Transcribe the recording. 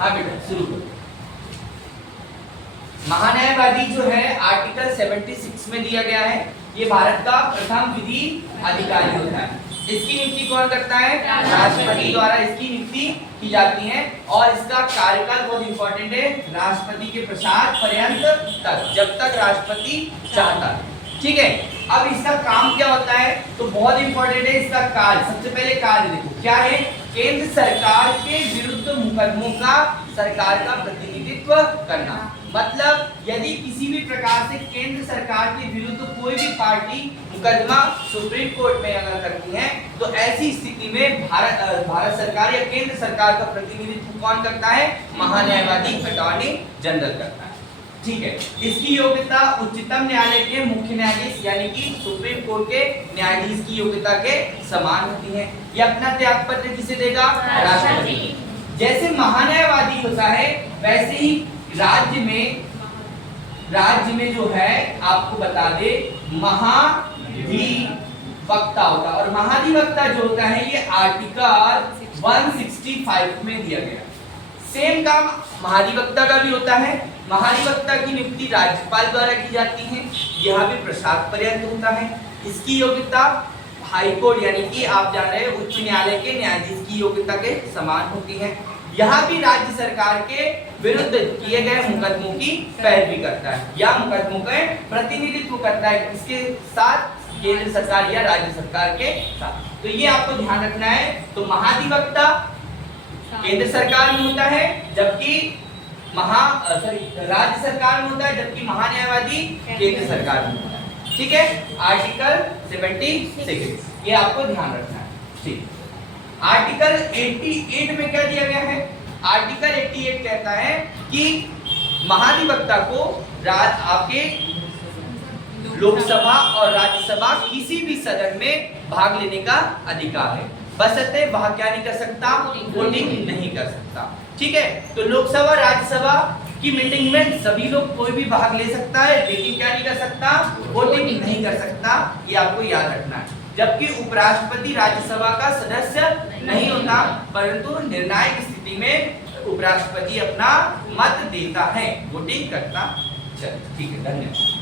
हाँ बेटा शुरू करो। महान्यायवादी जो है आर्टिकल 76 में दिया गया है, ये भारत का प्रथम विधि अधिकारी होता है। इसकी नियुक्ति कौन करता है? राष्ट्रपति द्वारा इसकी नियुक्ति की जाती है और इसका कार्यकाल बहुत इंपॉर्टेंट है, राष्ट्रपति के प्रसाद पर्यंत तक, जब तक राष्ट्रपति चाहता है। ठीक है, अब इसका काम क्या होता है तो बहुत इंपॉर्टेंट है इसका कार्य। सबसे पहले कार्य देखो क्या है, केंद्र सरकार के विरुद्ध मुकदमों का सरकार का प्रतिनिधित्व करना। मतलब यदि किसी भी प्रकार से केंद्र सरकार के विरुद्ध कोई भी पार्टी मुकदमा सुप्रीम कोर्ट में अगर करती है तो ऐसी स्थिति में भारत सरकार या केंद्र सरकार का प्रतिनिधित्व कौन करता है? महान्यायवादी अटॉर्नी जनरल करता है। ठीक है, इसकी योग्यता उच्चतम न्यायालय के मुख्य न्यायाधीश यानी कि सुप्रीम कोर्ट के न्यायाधीश की योग्यता के समान होती है। ये अपना त्याग पत्र किसे देगा? राष्ट्रपति। जैसे महान्यायवादी होता है वैसे ही राज्य में जो है आपको बता दे महाधिवक्ता होता है, और महाधिवक्ता जो होता है ये आर्टिकल 165 में दिया गया। सेम काम महाधिवक्ता का भी होता है। महाधिवक्ता की नियुक्ति राज्यपाल द्वारा की जाती है, यह भी प्रसाद पर्यंत होता है। इसकी योग्यता हाई कोर्ट यानी कि आप जान रहे हैं उच्च न्यायालय के न्यायाधीश की योग्यता के समान होती है। यह भी राज्य सरकार के विरुद्ध किए गए मुकदमों की पैरवी करता है या मुकदमों का प्रतिनिधित्व करता है, किसके साथ? केंद्र सरकार या राज्य सरकार के साथ। तो ये आपको ध्यान रखना है। तो महाधिवक्ता केंद्र सरकार में होता है, जबकि राज्य सरकार में होता है, जबकि महान्यायवादी केंद्र सरकार में होता है। ठीक है, आर्टिकल 76 ये आपको ध्यान रखना है। ठीक, आर्टिकल 88 में क्या दिया गया है? आर्टिकल 88 कहता है कि महाधिवक्ता को आपके लोकसभा और राज्यसभा किसी भी सदन में भाग लेने का अधिकार है, बशर्ते वह क्या नहीं कर सकता? वोटिंग नहीं कर सकता। ठीक है, तो लोकसभा राज्यसभा की मीटिंग में सभी लोग कोई भी भाग ले सकता है, लेकिन क्या नहीं कर सकता? वोटिंग नहीं कर सकता। ये आपको याद रखना है। जबकि उपराष्ट्रपति राज्यसभा का सदस्य नहीं होता, परंतु निर्णायक स्थिति में उपराष्ट्रपति अपना मत देता है, वोटिंग करता। चल ठीक है, धन्यवाद।